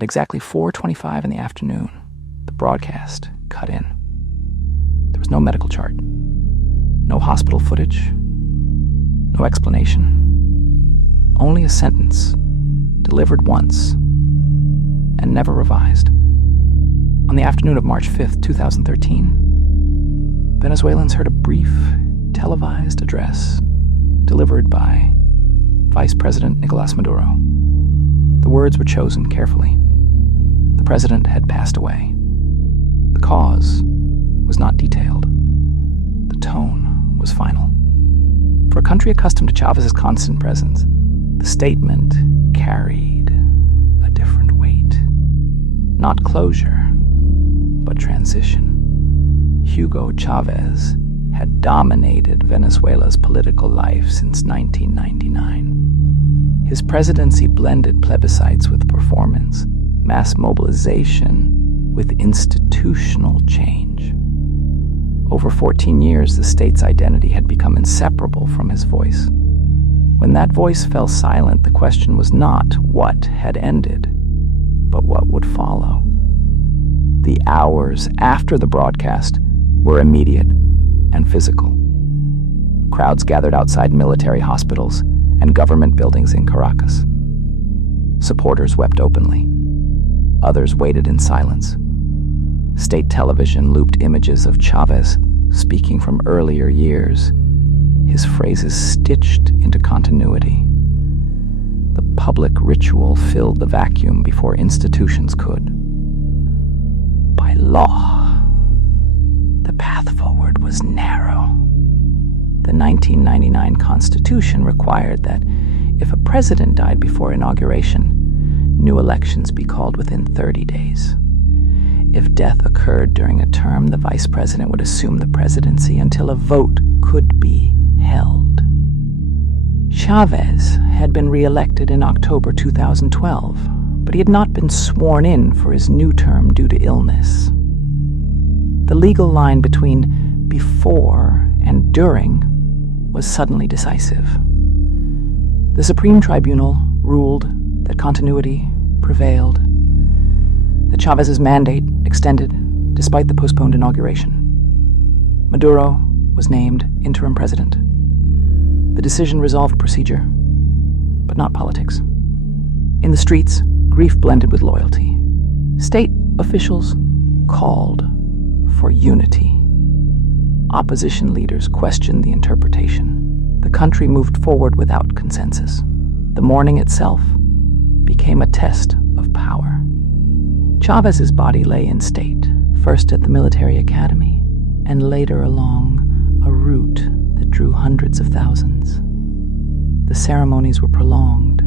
At exactly 4:25 in the afternoon, the broadcast cut in. There was no medical chart, no hospital footage, no explanation. Only a sentence, delivered once and never revised. On the afternoon of March 5th, 2013, Venezuelans heard a brief, televised address delivered by Vice President Nicolás Maduro. The words were chosen carefully. The president had passed away. The cause was not detailed. The tone was final. For a country accustomed to Chávez's constant presence, the statement carried a different weight. Not closure, but transition. Hugo Chávez had dominated Venezuela's political life since 1999. His presidency blended plebiscites with performance, mass mobilization with institutional change. Over 14 years, the state's identity had become inseparable from his voice. When that voice fell silent, the question was not what had ended, but what would follow. The hours after the broadcast were immediate and physical. Crowds gathered outside military hospitals and government buildings in Caracas. Supporters wept openly. Others waited in silence. State television looped images of Chávez speaking from earlier years, his phrases stitched into continuity. The public ritual filled the vacuum before institutions could. By law, the path forward was narrow. The 1999 Constitution required that if a president died before inauguration, new elections be called within 30 days. If death occurred during a term, the vice president would assume the presidency until a vote could be held. Chávez had been re-elected in October 2012, but he had not been sworn in for his new term due to illness. The legal line between before and during was suddenly decisive. The Supreme Tribunal ruled that continuity prevailed, that Chávez's mandate extended despite the postponed inauguration. Maduro was named interim president. The decision resolved procedure, but not politics. In the streets, grief blended with loyalty. State officials called for unity. Opposition leaders questioned the interpretation. The country moved forward without consensus. The mourning itself became a test of power. Chávez's body lay in state, first at the military academy, and later along a route that drew hundreds of thousands. The ceremonies were prolonged.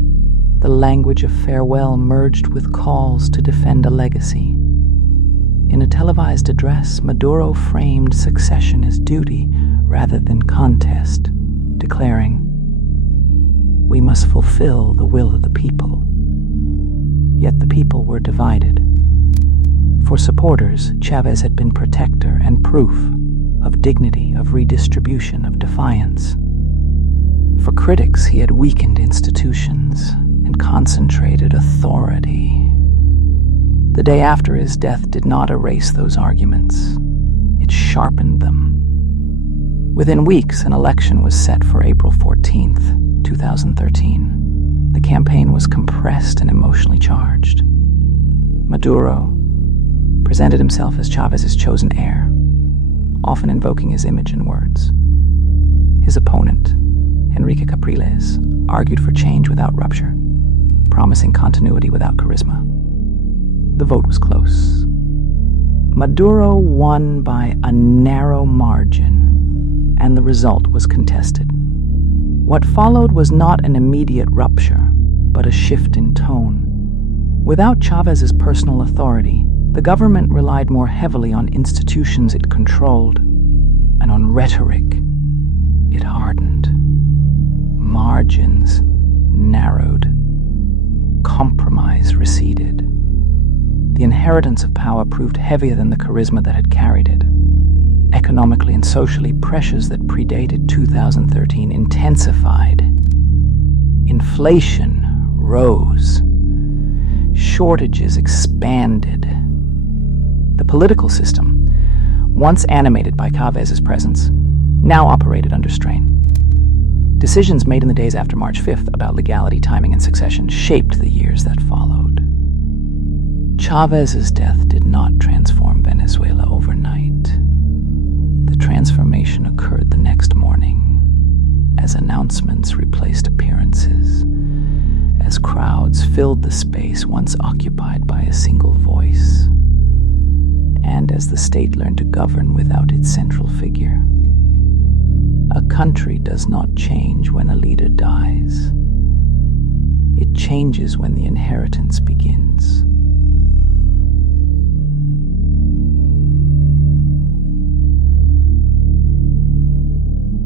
The language of farewell merged with calls to defend a legacy. In a televised address, Maduro framed succession as duty rather than contest, declaring, "We must fulfill the will of the people." Yet the people were divided. For supporters, Chávez had been protector and proof of dignity, of redistribution, of defiance. For critics, he had weakened institutions and concentrated authority. The day after his death did not erase those arguments. It sharpened them. Within weeks, an election was set for April 14th, 2013. The campaign was compressed and emotionally charged. Maduro presented himself as Chávez's chosen heir, often invoking his image and words. His opponent, Enrique Capriles, argued for change without rupture, promising continuity without charisma. The vote was close. Maduro won by a narrow margin, and the result was contested. What followed was not an immediate rupture, but a shift in tone. Without Chávez's personal authority, the government relied more heavily on institutions it controlled, and on rhetoric it hardened. Margins narrowed. Compromise receded. The inheritance of power proved heavier than the charisma that had carried it. Economically and socially, pressures that predated 2013 intensified. Inflation rose. shortages expanded. The political system, once animated by Chávez's presence, now operated under strain. Decisions made in the days after March 5th about legality, timing, and succession shaped the years that followed. Chávez's death did not transform Venezuela overnight. The transformation occurred the next morning, as announcements replaced appearances, as crowds filled the space once occupied by a single voice, and as the state learned to govern without its central figure. A country does not change when a leader dies. It changes when the inheritance begins.